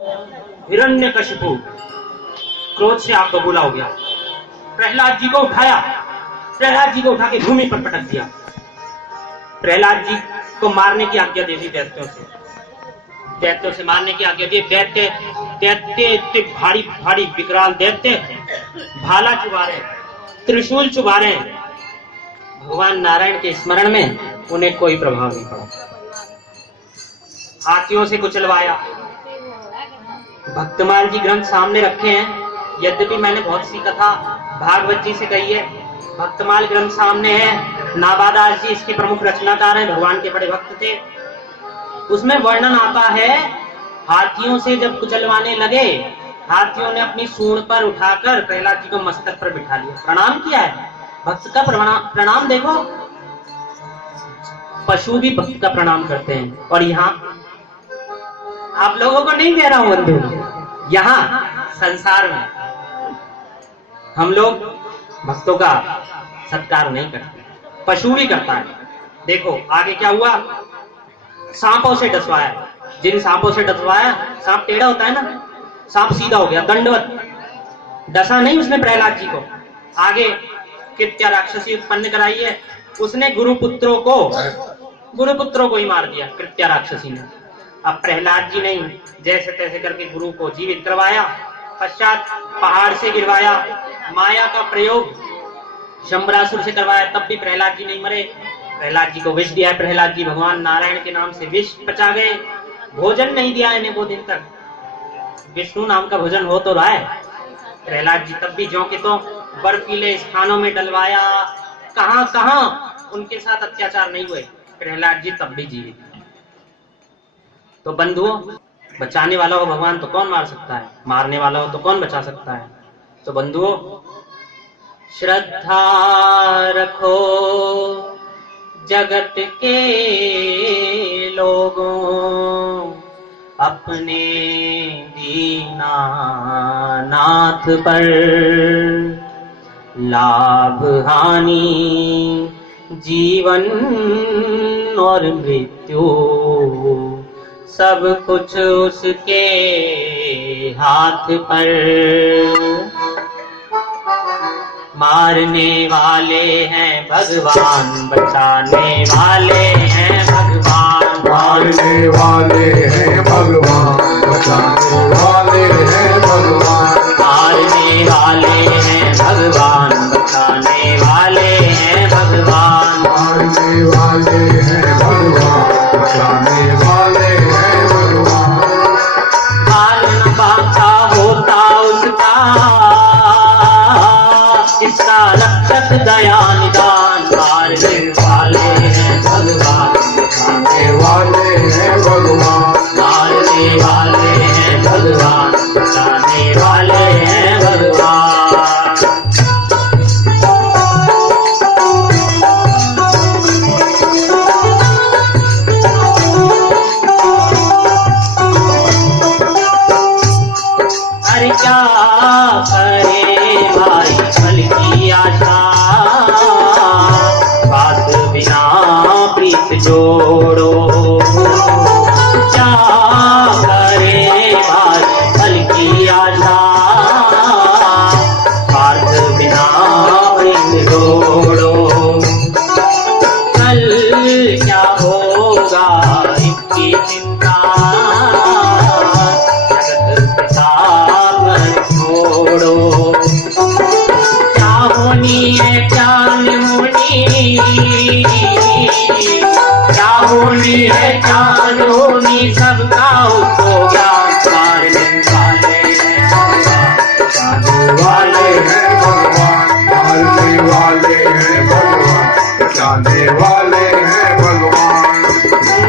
हिरण्यकशिपु क्रोध से आग बबूला हो गया। प्रहलाद जी को उठाया, प्रहलाद जी को उठा के भूमि पर पटक दिया। प्रहलाद जी को मारने की आज्ञा दे दी दैत्यों से मारने की आज्ञा दी। दैत्य इतने भारी भारी विकराल दैत्य भाला चुबा रहे, त्रिशूल चुबा रहे। भगवान नारायण के स्मरण में उन्हें कोई प्रभाव नहीं पड़ा। हाथियों से कुचलवाया। भक्तमाल जी ग्रंथ सामने रखे हैं, यद्यपि मैंने बहुत सी कथा भागवत जी से कही है। भक्तमाल ग्रंथ सामने है, नाबादास जी इसके प्रमुख रचनाकार हैं, भगवान के बड़े भक्त थे। उसमें वर्णन आता है, हाथियों से जब कुचलवाने लगे, हाथियों ने अपनी सूंड पर उठाकर प्रहलाद जी को मस्तक पर बिठा लिया, प्रणाम किया है। भक्त का प्रणाम देखो, पशु भी भक्त का प्रणाम करते हैं। और यहाँ आप लोगों को नहीं कह रहा हूं बंधु, यहाँ संसार में हम लोग भक्तों का सत्कार नहीं करते, पशु भी करता है। देखो आगे क्या हुआ, सांपों से डसवाया। जिन सांपों से डसवाया, सांप टेढ़ा होता है ना, सांप सीधा हो गया, दंडवत। डसा नहीं उसने प्रहलाद जी को। आगे कृत्या राक्षसी उत्पन्न कराई है, उसने गुरुपुत्रों को ही मार दिया कृत्या राक्षसी ने। अब प्रहलाद जी नहीं, जैसे तैसे करके गुरु को जीवित करवाया, पश्चात पहाड़ से गिरवाया, माया का प्रयोग शंबरासुर से करवाया, तब भी प्रहलाद जी नहीं मरे। प्रहलाद जी को विष दिया, प्रहलाद जी भगवान नारायण के नाम से विष पचा गए। भोजन नहीं दिया इन्हें वो दिन तक, विष्णु नाम का भोजन हो तो रहा है। प्रहलाद जी तब भी ज्यों के तो बर्फीले स्थानों में डलवाया, कहां उनके साथ अत्याचार नहीं हुए, प्रहलाद जी तब भी जीवित। तो बंधुओं, बचाने वाला हो भगवान तो कौन मार सकता है, मारने वाला हो तो कौन बचा सकता है। तो बंधुओं, श्रद्धा रखो जगत के लोगों, अपने दीनानाथ पर। लाभ हानि जीवन और मृत्यु सब कुछ उसके हाथ पर। मारने वाले हैं भगवान, बचाने वाले हैं भगवान। मारने वाले हैं भगवान, बचाने वाले हैं भगवान। मारने वाले हैं भगवान, बचाने वाले हैं भगवान। मारने वाले हैं भगवान, बचाने वाले हैं भगवान। पालन बाका होता उसका, इसका रक्षक दया निदान। मारने वाले हैं भगवान, बचाने वाले हैं भगवान। मारने वाले हैं भगवान, बचाने वाले हैं भगवान। अरे क्या करे भाई फल की आशा, बात बिना प्रीत जोड़ो। क्या करे भाई फल की आशा, बात बिना प्रीत जोड़ो। कल क्या होगा इसकी चिंता, छोड़ो। क्या होनी है जान होनी, क्या होनी है जान होनी, सबका उसको ज्ञान। मारने वाले हैं भगवान, बचाने वाले हैं भगवान।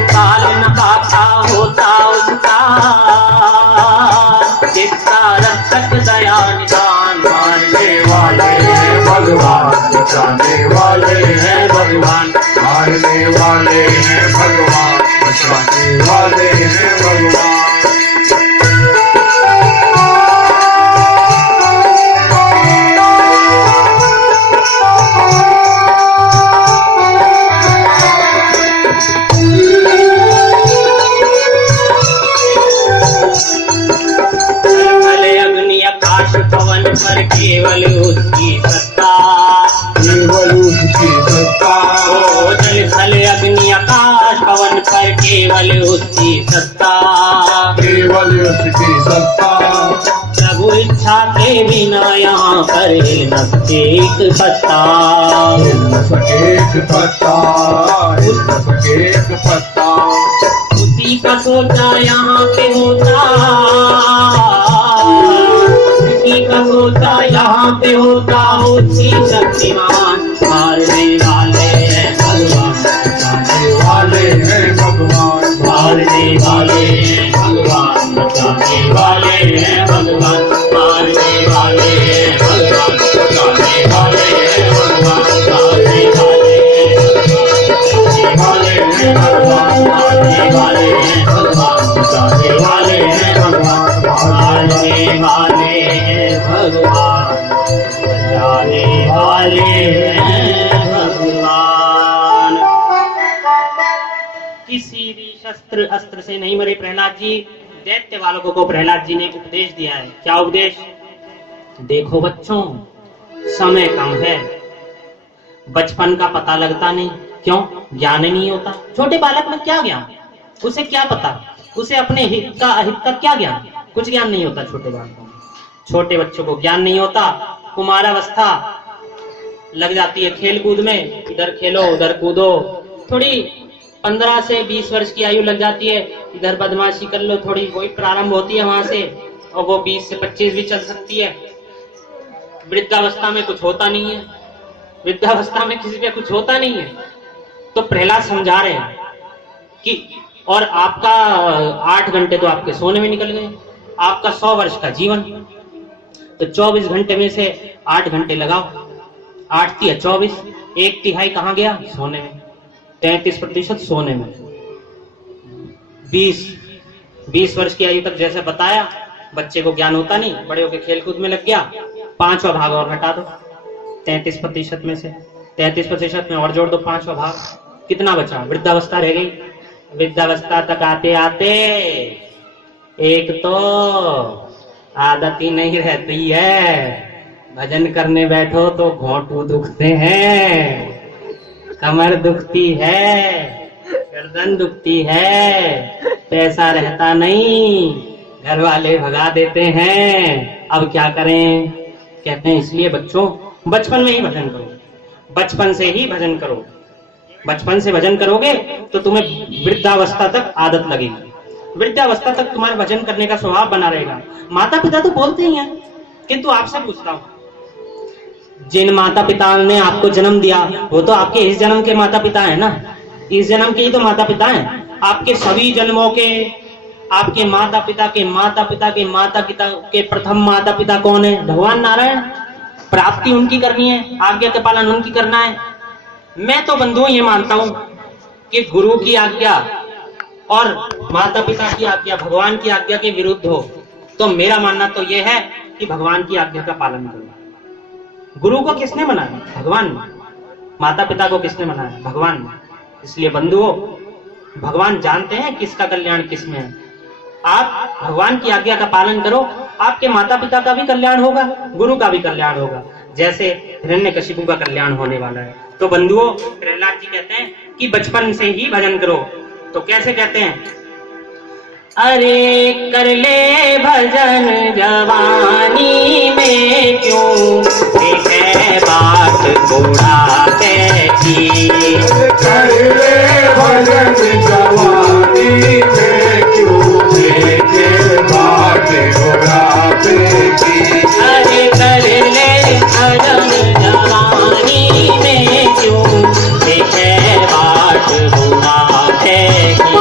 पालन बाका होता उसका, जिसका रक्षक दया निदान। मारने वाले हैं भगवान, बचाने वाले हैं भगवान। मारने वाले हैं भगवान, बचाने वाले हैं भगवान। पवन पर केवल उसकी सत्ता, केवल उसकी सत्ता। ओ जल थल अग्नि आकाश पवन पर केवल उसकी सत्ता, केवल उसकी सत्ता। प्रभु इच्छा के बिना यहाँ पर हिल न सके एक पत्ता, हिल न सके एक पत्ता, हिल न सके एक पत्ता। उसी का सोचा यहाँ पे होता, उसी का सोचा यहाँ पे होता, उसी शक्तिमान मारने वाले हैं भगवान, बचाने वाले हैं भगवान, मारने वाले हैं भगवान, बचाने वाले हैं भगवान, मारने वाले हैं भगवान, बचाने वाले हैं भगवान, मारने वाले हैं भगवान, बचाने वाले हैं भगवान, मारने वाले हैं भगवान, बचाने वाले हैं भगवान। किसी भी शस्त्र अस्त्र से नहीं मरे प्रहलाद जी। दैत्य बालकों को प्रहलाद जी ने उपदेश दिया है। क्या उपदेश? देखो बच्चों, समय कम है, बचपन का पता लगता नहीं। क्यों? ज्ञान नहीं होता। छोटे बालक में क्या ज्ञान, उसे क्या पता, उसे अपने हित का अहित का क्या ज्ञान, कुछ ज्ञान नहीं होता छोटे बालकों में। छोटे बच्चों को ज्ञान नहीं होता। कुमारावस्था लग जाती है खेल कूद में, इधर खेलो उधर कूदो, थोड़ी 15 से 20 वर्ष की आयु लग जाती है, इधर बदमाशी कर लो थोड़ी, वही प्रारंभ होती है वहां से, और वो 20 से 25 भी चल सकती है। वृद्धावस्था में कुछ होता नहीं है, वृद्धावस्था में किसी पे कुछ होता नहीं है। तो प्रहलाद समझा रहे हैं कि और आपका 8 घंटे तो आपके सोने में निकल गए, आपका 100 वर्ष का जीवन, तो 24 घंटे में से 8 घंटे लगाओ, 8 तिया 24, 1/3 कहाँ गया? सोने में। 33% सोने में। 20 वर्ष की आयु तक जैसे बताया, बच्चे को ज्ञान होता नहीं, बड़े होके खेल कूद में लग गया, 5वां भाग और घटा दो 33% में से, 33% में और जोड़ दो 5वां भाग, कितना बचा? वृद्धावस्था रह गई। वृद्धावस्था तक आते आते एक तो आदत ही नहीं रहती है, भजन करने बैठो तो घोंटू दुखते हैं, कमर दुखती है, गर्दन दुखती है, पैसा रहता नहीं, घर वाले भगा देते हैं। अब क्या करें? कहते हैं इसलिए बच्चों बचपन में ही भजन करो, बचपन से ही भजन करो। बचपन से भजन करोगे तो तुम्हें वृद्धावस्था तक आदत लगेगी, वृद्धावस्था तक तुम्हारे भजन करने का स्वभाव बना रहेगा। माता पिता तो बोलते ही हैं, किंतु आपसे पूछता हूं, जिन माता पिता ने आपको जन्म दिया वो तो आपके इस जन्म के माता पिता है ना, इस जन्म के ही तो माता पिता हैं। आपके सभी जन्मों के, आपके माता पिता के माता पिता के माता पिता के प्रथम माता पिता कौन है? भगवान नारायण। प्राप्ति उनकी करनी है, आज्ञा का पालन उनकी करना है। मैं तो बंधुओं ये मानता हूं कि गुरु की आज्ञा और माता पिता की आज्ञा भगवान की आज्ञा के विरुद्ध हो तो मेरा मानना तो यह है कि भगवान की आज्ञा का पालन करो। गुरु को किसने बनाया? भगवान ने। माता पिता को किसने बनाया? भगवान ने। इसलिए बंधुओं, भगवान जानते हैं किसका कल्याण किसमें है। आप भगवान की आज्ञा का पालन करो, आपके माता पिता का भी कल्याण होगा, गुरु का भी कल्याण होगा, जैसे हिरण्यकशिपु का कल्याण होने वाला है। तो बंधुओं, प्रहलाद जी कहते हैं कि बचपन से ही भजन करो। तो कैसे कहते हैं? अरे कर ले भजन जवानी में, क्यों है बात बुढ़ापे की। कर ले भजन जवानी में, क्यों है बात बुढ़ापे की। अरे कर ले भजन जवानी में, क्यों है बात बुढ़ापे की।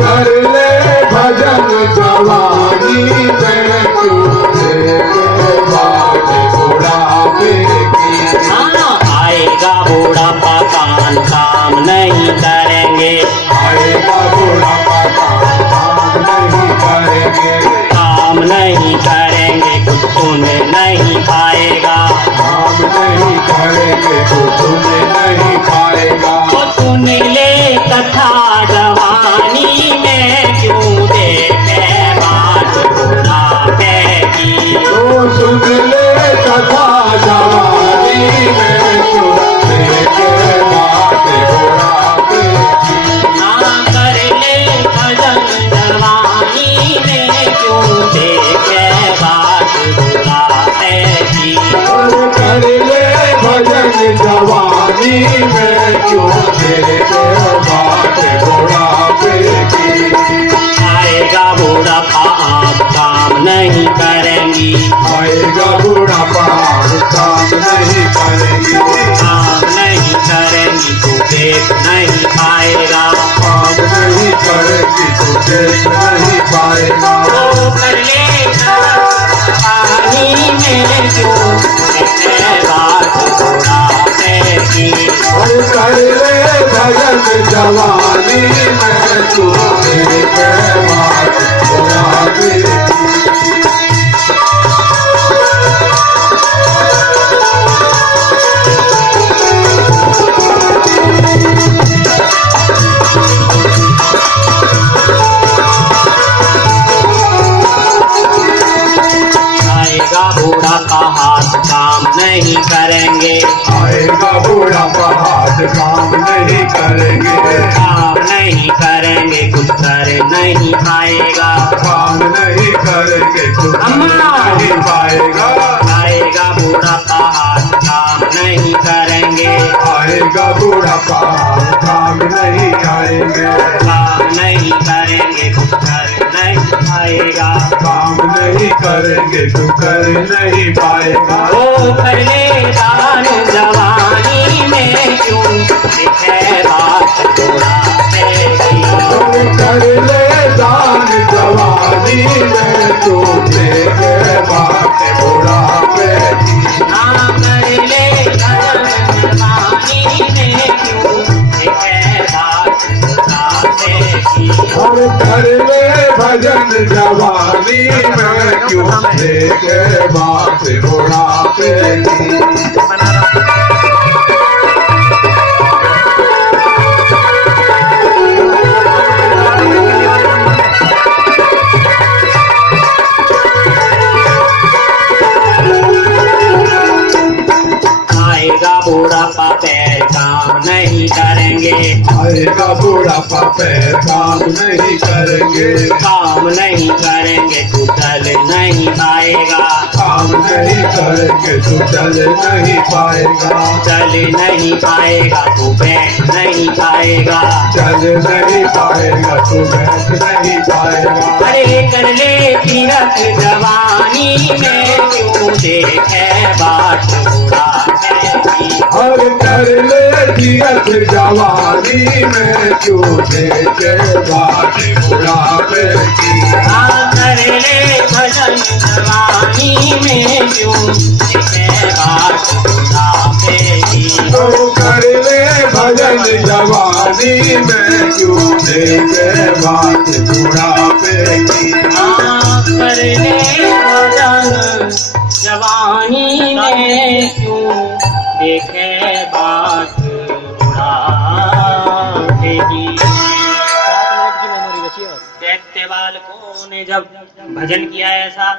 कर ले भजन जवानी में, क्यों है बात बुढ़ापे की। हाँ, आएगा बुढ़ापा, काम नहीं करेंगे, आएगा बुढ़ापा, काम नहीं करेंगे, काम नहीं करेंगे, कुछ सुन नहीं पाएगा, काम नहीं करेंगे, कुछ सुन नहीं पाएगा। तो सुन ले कथा जवानी में, क्यों देखे बात बुढ़ापे की। तो सुन देखे बात बुढ़ापे की। आएगा बुढ़ापा आप काम नहीं करेंगी, आएगा बुढ़ापा काम नहीं करेंगी, काम नहीं करेंगी तो देख नहीं पाएगा, काम नहीं करेंगी तो देख नहीं पाएगा। वो कर लेगा पानी में क्यों है बात बुढ़ापे की। और कर ले भजन जवानी में तू देखे बात बुढ़ापे की। आएगा बुढ़ापा हाथ काम नहीं करेंगे, आएगा बुढ़ापा हाथ काम नहीं करेंगे, काम नहीं करेंगे कुछ कर नहीं पाएगा, काम नहीं करेंगे कुछ नहीं पाएगा। आएगा बुढ़ापा हाथ काम नहीं करेंगे, आएगा बुढ़ापा काम नहीं करेंगे, काम नहीं करेंगे कुछ कर नहीं पाएगा, काम नहीं करेंगे तो कर नहीं पाएगा। वो कर ले दान जवानी में क्यों दिखे बात बुढ़ापे की। तुम कर ले दान जवानी में तू देखे बात बुढ़ापे की। हाँ कर ले दान जवानी में क्यों दिखे बात बुढ़ापे की। और कर ले भजन जवानी में क्यों देखे बात बुढ़ापे की। आएगा बुढ़ापा पैर काम नहीं करेंगे, आएगा बुढ़ापा पैर काम नहीं करेंगे, काम नहीं करेंगे तो चल नहीं पाएगा, काम नहीं करेंगे तो चल नहीं पाएगा, चल नहीं पाएगा तो बैठ नहीं पाएगा, चल नहीं पाएगा तो बैठ नहीं पाएगा। अरे कर ले तीरथ जवानी में क्यों देखे बात बुढ़ापे की। और कर ले तीरथ जवानी में क्यों देखे बात बुढ़ापे की। हाँ कर ले भजन जवानी में क्यों देखे बात बुढ़ापे की। तो कर ले भजन जवानी में क्यों देखे बात बुढ़ापे की। हाँ कर ले भजन जवानी में क्यों देखे बात बुढ़ापे की। दैत्य बालकों ने जब भजन किया ऐसा,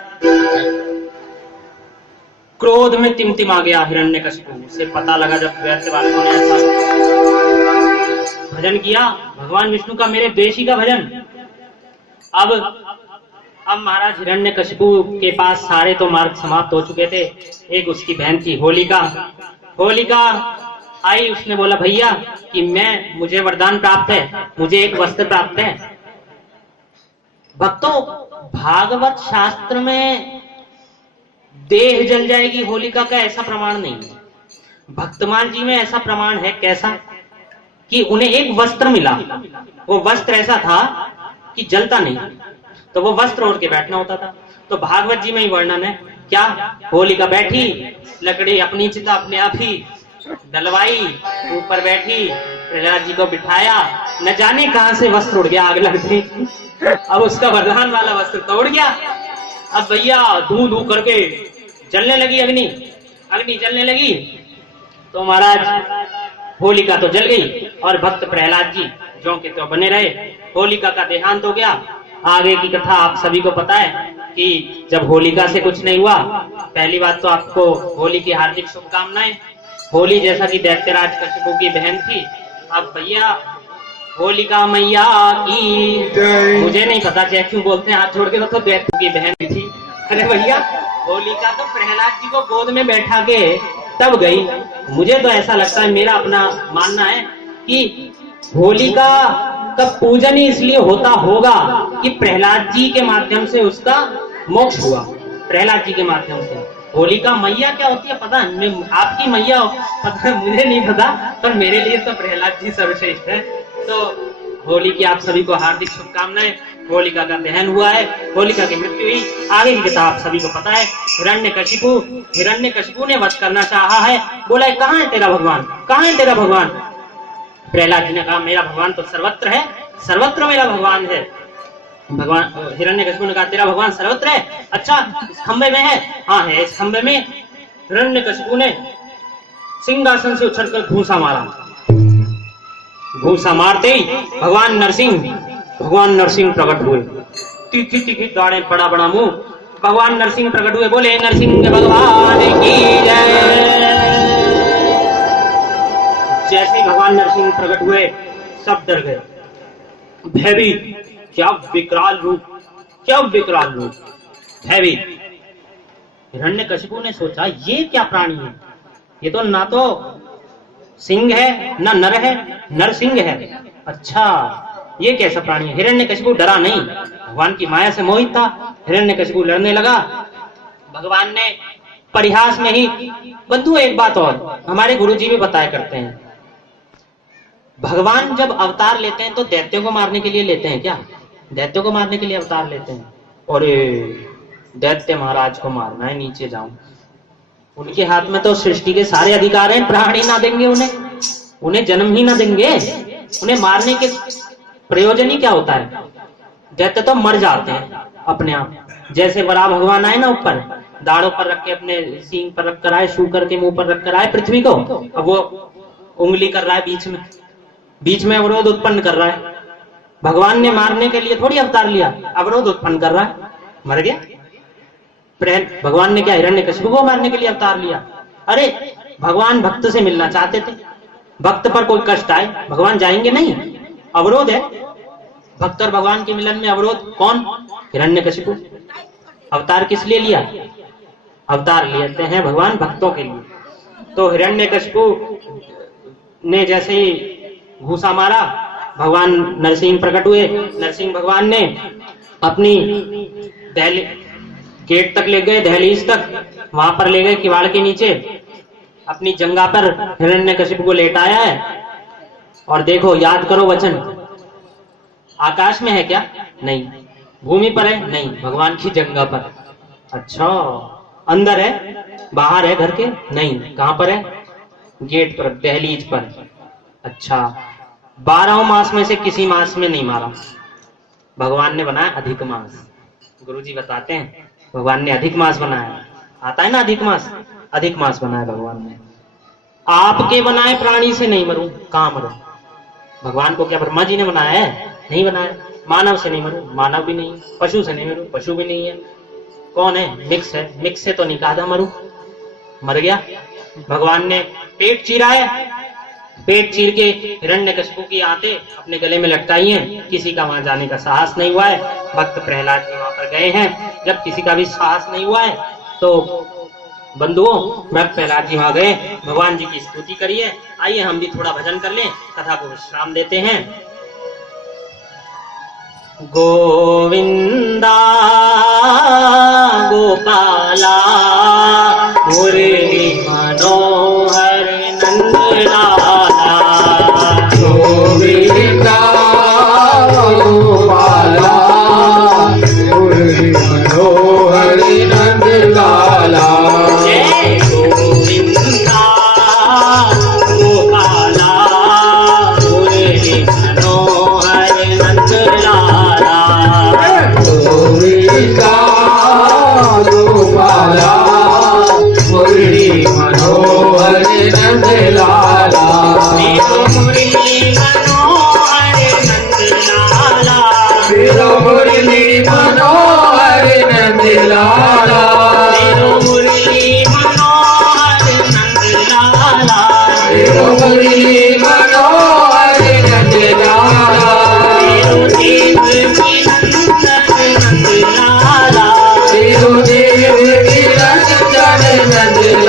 क्रोध में तिमतिमा गया हिरण्यकशिपु। उसे पता लगा जब दैत्य बालकों ने ऐसा भजन किया, भगवान विष्णु का मेरे द्वेषी का भजन। अब महाराज हिरण्यकशिपु के पास सारे तो मार्ग समाप्त हो चुके थे। एक उसकी बहन थी होलिका। होलिका आई, उसने बोला भैया कि मुझे वरदान प्राप्त है, मुझे एक वस्त्र प्राप्त है। भक्तों, भागवत शास्त्र में देह जल जाएगी होलिका का ऐसा प्रमाण नहीं है। भक्तमान जी में ऐसा प्रमाण है। कैसा कि उन्हें एक वस्त्र मिला, वो वस्त्र ऐसा था कि जलता नहीं, तो वो वस्त्र ओढ़ के बैठना होता था। तो भागवत जी में ही वर्णन है। क्या होलिका बैठी, लकड़ी अपनी चिता अपने आप ही डलवाई, ऊपर बैठी, प्रहलाद जी को बिठाया, न जाने कहां से वस्त्र उड़ गया, आग लग गई। अब उसका वरदान वाला वस्त्र तो उड़ गया। अब भैया धू धू करके जलने लगी अग्नि, अग्नि जलने लगी। तो महाराज होलिका तो जल गई और भक्त प्रहलाद जी जो के तो बने रहे। होलिका का देहांत हो गया। आगे की कथा आप सभी को पता है कि जब होलिका से कुछ नहीं हुआ, पहली बात तो आपको होली की हार्दिक शुभकामनाएं। होली जैसा कि दैत्यराज कश्यप की बहन थी। अब भैया होलिका मैया की, मुझे नहीं पता चाहे क्यों बोलते हैं हाथ छोड़ के, तो दैत्य की बहन थी। अरे भैया होलिका तो प्रहलाद जी को गोद में बैठा के तब गई। मुझे तो ऐसा लगता है, मेरा अपना मानना है कि होलिका का पूजन ही इसलिए होता होगा कि प्रहलाद जी के माध्यम से उसका मोक्ष हुआ। प्रहलाद जी के माध्यम से होलिका मैया क्या होती है पता है? आपकी मैया पता है, मुझे नहीं पता, पर मेरे लिए तो प्रहलाद जी सर्वश्रेष्ठ है। तो होली की आप सभी को हार्दिक शुभकामनाएं। होलिका का दहन हुआ है, होलिका की मृत्यु हुई। आगे की किताब सभी को पता है। हिरण्यकशिपु ने वध करना चाहा है। बोला कहाँ है तेरा भगवान, कहाँ है तेरा भगवान? प्रहलाद जी ने कहा मेरा भगवान तो सर्वत्र है, सर्वत्र मेरा भगवान है। भगवान हिरण्यकशिपु ने कहा तेरा भगवान सर्वत्र है? अच्छा इस खंबे में है? हाँ है इस खंबे में। हिरण्यकशिपु ने सिंहासन से उछलकर घूंसा मारा। घूंसा मारते ही भगवान नरसिंह प्रकट हुए। तीखी तीखी दाढ़ें, बड़ा बड़ा मुंह। भगवान नरसिंह प्रकट हुए, बोले नरसिंह भगवान की जय। जैसे ही भगवान नरसिंह प्रकट हुए सब डर गए, भयभीत। क्या विकराल रूप, क्या विकराल रूप, भयभीत। हिरण्यकशिपु ने सोचा ये क्या प्राणी है? ये तो ना तो सिंह है ना नर है, नरसिंह है। अच्छा ये कैसा प्राणी है? हिरण्यकशिपु डरा नहीं, भगवान की माया से मोहित था। हिरण्यकशिपु लड़ने लगा। भगवान ने परिहास में ही, बंधु एक बात और हमारे गुरुजी भी बताया करते हैं, भगवान जब अवतार लेते हैं तो दैत्यों को मारने के लिए लेते हैं क्या? दैत्यों को मारने के लिए अवतार लेते हैं। और दैत्य महाराज को मारना है, नीचे जाऊं। उनके हाथ में तो सृष्टि के सारे अधिकार हैं, प्राण ही ना देंगे उन्हें जन्म ही ना देंगे। उन्हें मारने के प्रयोजन ही क्या होता है? दैत्य तो मर जाते हैं अपने आप। जैसे वराह भगवान आए ना ऊपर, दाढ़ों पर रख के, अपने सींग पर रख कर आए, शूकर के मुंह पर रख कर आए पृथ्वी को। अब वो उंगली कर रहा है बीच में अवरोध उत्पन्न कर रहा है। भगवान ने मारने के लिए थोड़ी अवतार लिया, अवरोध उत्पन्न कर रहा है, मर गया। भगवान ने क्या हिरण्यकशिपु को मारने के लिए अवतार लिया? अरे भगवान भक्त से मिलना चाहते थे। भक्त पर कोई कष्ट आए, भगवान जाएंगे नहीं, अवरोध है। भक्त और भगवान के मिलन में अवरोध कौन? हिरण्यकशिपु। अवतार किस लिए लिया? अवतार लेते हैं भगवान भक्तों के लिए। तो हिरण्यकशिपु ने जैसे ही घूंसा मारा, भगवान नरसिंह प्रकट हुए। नरसिंह भगवान ने अपनी गेट तक ले गए, दहलीज तक, वहां पर ले गए किवाड़ के नीचे। अपनी जंगा पर हिरण्यकशिपु को लेटाया है। और देखो, याद करो वचन, आकाश में है क्या? नहीं। भूमि पर है? नहीं। भगवान की जंगा पर। अच्छा, अंदर है, बाहर है घर के? नहीं। कहां पर है? गेट पर, दहलीज पर। अच्छा, 12 मास में से किसी मास में नहीं मारा। भगवान ने बनाया अधिक मास। गुरुजी बताते हैं भगवान ने अधिक मास बनाया। आता है ना अधिक मास? अधिक मास बनाया भगवान ने। आपके बनाए प्राणी से नहीं मरूं, कहां मरूं? भगवान को क्या ब्रह्मा जी ने बनाया है? नहीं बनाया। मानव से नहीं मरूं, मानव भी नहीं। पशु से नहीं मरूं, पशु भी नहीं है। कौन है? मिक्स है। मिक्स से तो नहीं कहा था मरूं, मर गया। भगवान ने पेट चीरा है। पेट चीर के हिरण्यकशिपु की आंतें अपने गले में लटकाई हैं। किसी का वहां जाने का साहस नहीं हुआ है। भक्त प्रहलाद जी वहां पर गए हैं। जब किसी का भी साहस नहीं हुआ है तो बंधुओं, भक्त प्रहलाद जी वहां गए, भगवान जी की स्तुति करिए। आइए हम भी थोड़ा भजन कर लें, कथा को विश्राम देते हैं। गोविंदा गोपाला मुरली मनोहर नंदलाला। गोविंदा गोपाला मुरली मनोहर नंदलाला। जय गोविंदा गोपाला मुरली मनोहर नंदलाला। गोविंदा गोपाला मुरली मनोहर नंदलाला। मुरली मनोहर नंदलाला। मुरली मनोहर नंदलाला। मुरली मनोहर नंदलाला। मुरली मनोहर नंदलाला। देव की नंदन नंदलाला। देव की नंदन नंदलाला।